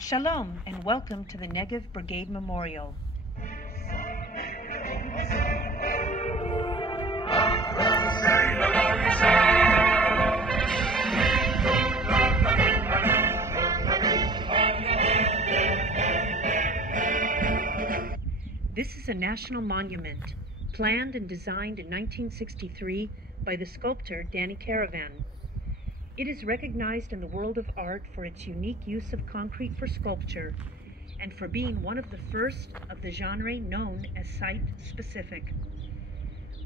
Shalom and welcome to the Negev Brigade Memorial. This is a national monument, planned and designed in 1963 by the sculptor Danny Caravan. It is recognized in the world of art for its unique use of concrete for sculpture and for being one of the first of the genre known as site-specific.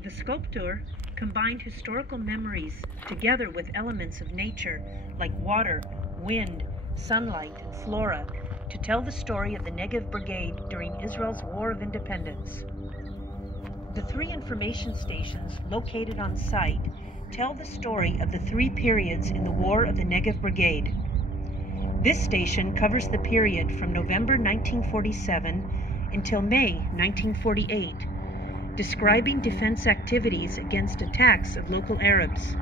The sculptor combined historical memories together with elements of nature like water, wind, sunlight, and flora to tell the story of the Negev Brigade during Israel's War of Independence. The three information stations located on site tell the story of the three periods in the War of the Negev Brigade. This station covers the period from November 1947 until May 1948, describing defense activities against attacks of local Arabs.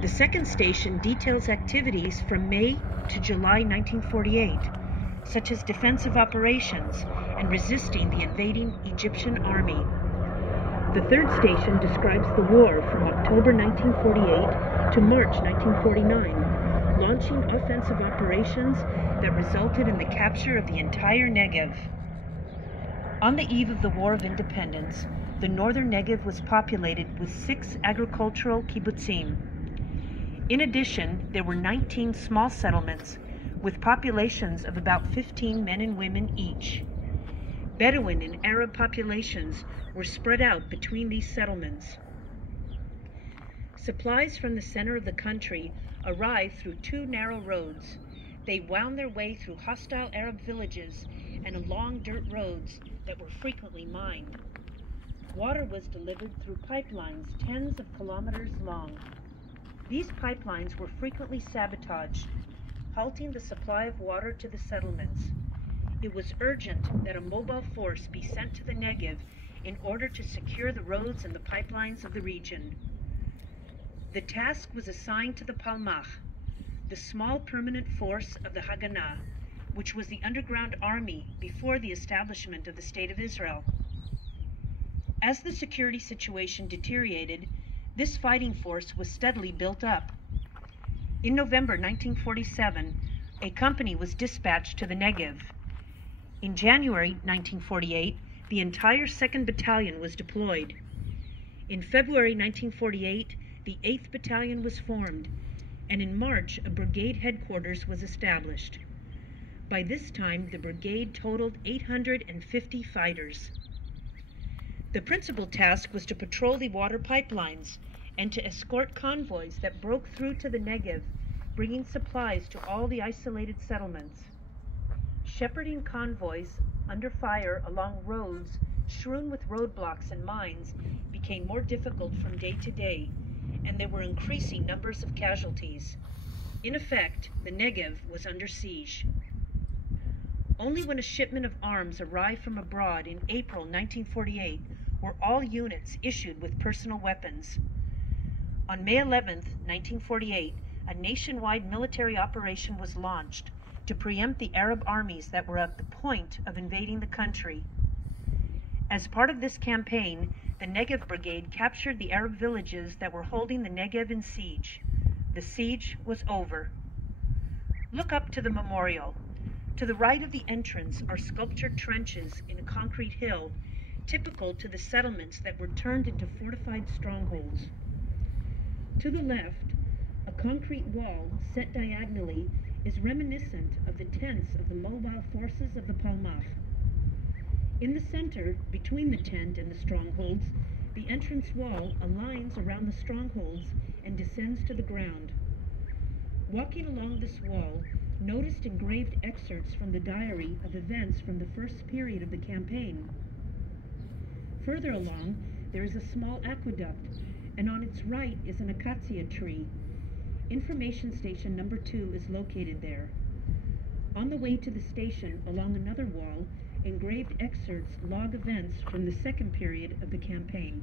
The second station details activities from May to July 1948, such as defensive operations and resisting the invading Egyptian army. The third station describes the war from October 1948 to March 1949, launching offensive operations that resulted in the capture of the entire Negev. On the eve of the War of Independence, the northern Negev was populated with 6 agricultural kibbutzim. In addition, there were 19 small settlements with populations of about 15 men and women each. Bedouin and Arab populations were spread out between these settlements. Supplies from the center of the country arrived through 2 narrow roads. They wound their way through hostile Arab villages and along dirt roads that were frequently mined. Water was delivered through pipelines tens of kilometers long. These pipelines were frequently sabotaged, halting the supply of water to the settlements. It was urgent that a mobile force be sent to the Negev in order to secure the roads and the pipelines of the region. The task was assigned to the Palmach, the small permanent force of the Haganah, which was the underground army before the establishment of the State of Israel. As the security situation deteriorated, this fighting force was steadily built up. In November 1947, a company was dispatched to the Negev. In January 1948, the entire 2nd Battalion was deployed. In February 1948, the 8th Battalion was formed, and in March, a brigade headquarters was established. By this time, the brigade totaled 850 fighters. The principal task was to patrol the water pipelines and to escort convoys that broke through to the Negev, bringing supplies to all the isolated settlements. Shepherding convoys under fire along roads strewn with roadblocks and mines became more difficult from day to day, and there were increasing numbers of casualties. In effect, the Negev was under siege. Only when a shipment of arms arrived from abroad in April 1948 were all units issued with personal weapons. On May 11, 1948, a nationwide military operation was launched to preempt the Arab armies that were at the point of invading the country. As part of this campaign, the Negev Brigade captured the Arab villages that were holding the Negev in siege. The siege was over. Look up to the memorial. To the right of the entrance are sculptured trenches in a concrete hill, typical to the settlements that were turned into fortified strongholds. To the left, a concrete wall set diagonally is reminiscent of the tents of the mobile forces of the Palmach. In the center, between the tent and the strongholds, the entrance wall aligns around the strongholds and descends to the ground. Walking along this wall, notice engraved excerpts from the diary of events from the first period of the campaign. Further along, there is a small aqueduct, and on its right is an acacia tree. Information station number 2 is located there. On the way to the station, along another wall, engraved excerpts log events from the 2nd period of the campaign.